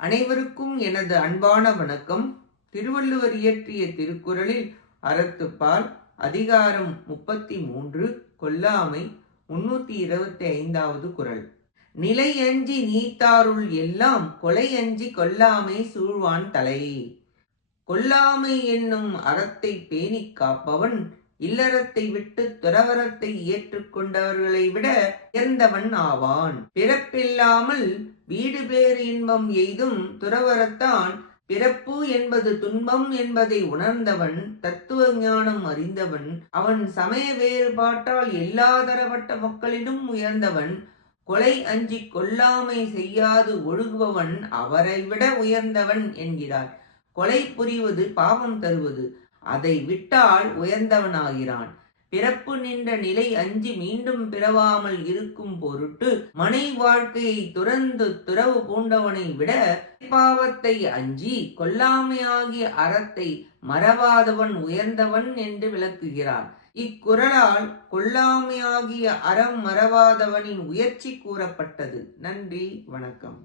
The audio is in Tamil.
அனைவருக்கும் எனது அன்பான வணக்கம். திருவள்ளுவர் இயற்றிய திருக்குறளில் அறத்துப்பால் அதிகாரம் 33 கொல்லாமை 325வது குறள். நிலை அஞ்சி நீத்தாருள் எல்லாம் கொலை அஞ்சி கொல்லாமை சூழ்வான் தலை. கொல்லாமை என்னும் அறத்தை பேணிக் காப்பவன் இல்லறத்தை விட்டு துறவரத்தை ஏற்றுக்கொண்டவர்களை விட உயர்ந்தவன் ஆவான். பிறப்பில்லாமல் வீடு பேறு இன்பம் எய்தும் துறவரத்தான் பிறப்பு என்பது துன்பம் என்பதை உணர்ந்தவன், தத்துவ ஞானம் அறிந்தவன், அவன் சமய வேறுபாட்டால் எல்லா தரப்பட்ட மக்களிலும் உயர்ந்தவன். கொலை அஞ்சி கொல்லாமை செய்யாது ஒழுகுபவன் அவரை விட உயர்ந்தவன் என்கிறார். கொலை புரிவது பாவம் தருவது, அதை விட்டால் உயர்ந்தவனாகிறான். பிறப்பு நின்ற நிலை அஞ்சி மீண்டும் பிறவாமல் இருக்கும் பொருட்டு மனை வாழ்க்கையை துறந்து துறவு பூண்டவனை விட பாவத்தை அஞ்சி கொல்லாமையாகிய அறத்தை மறவாதவன் உயர்ந்தவன் என்று விளக்குகிறார். இக்குறளால் கொல்லாமையாகிய அறம் மறவாதவனின் உயர்ச்சி கூறப்பட்டது. நன்றி, வணக்கம்.